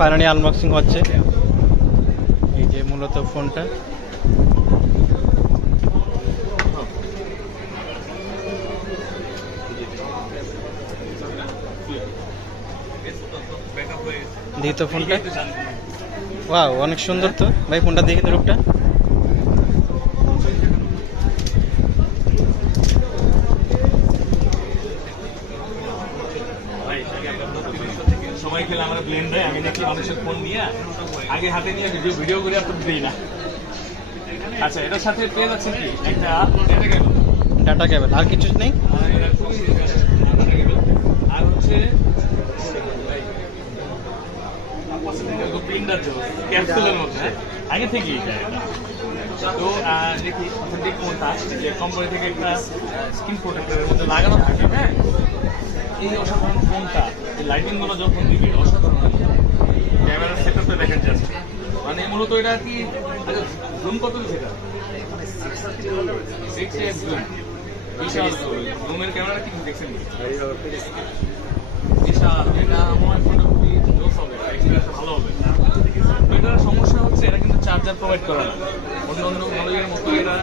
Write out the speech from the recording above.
Finally unboxing হচ্ছে। এই যে মূলত ফোনটা, দ্বিতীয় ফোনটা। ওয়াও, অনেক সুন্দর তো ভাই, ফোনটা দেখে তো রূপটা। সবাই খেলে আমরা ব্লেন্ড দেয়, আমি দেখি মানুষের ফোন নিয়ে আগে হাতে নিয়ে ভিডিও করে আপনার দিই না। আচ্ছা, এটার সাথে পেয়ে যাচ্ছে কি একটা ডাটা কেবল, আর কিছু নেই। আর হচ্ছে ক্যাপসুলের মধ্যে আগে থেকেই তো দেখি অথেন্টিক ফোনটা যে কোম্পানি থেকে একটা স্ক্রিন প্রোটেক্টরের মধ্যে লাগানো থাকে। হ্যাঁ, এই অসাধারণ ফোনটা এই লাইটিং গুলো যখন দিবে অসাধারণ ক্যামেরার সেটআপটা দেখেন জাস্ট, মানে মূলত এটা কি জুম কত সেটা 6x জুম, বিশাল জুমের ক্যামেরা কি দেখছেন? বিশাল, এটা আমার ফোনটা খুবই জোস হবে, এক্সপিরিয়েন্সটা ভালো হবে। এটার সমস্যা হচ্ছে এটা কিন্তু চার্জার প্রোভাইড করে না, অন্য অন্য মডেলের মতো এটা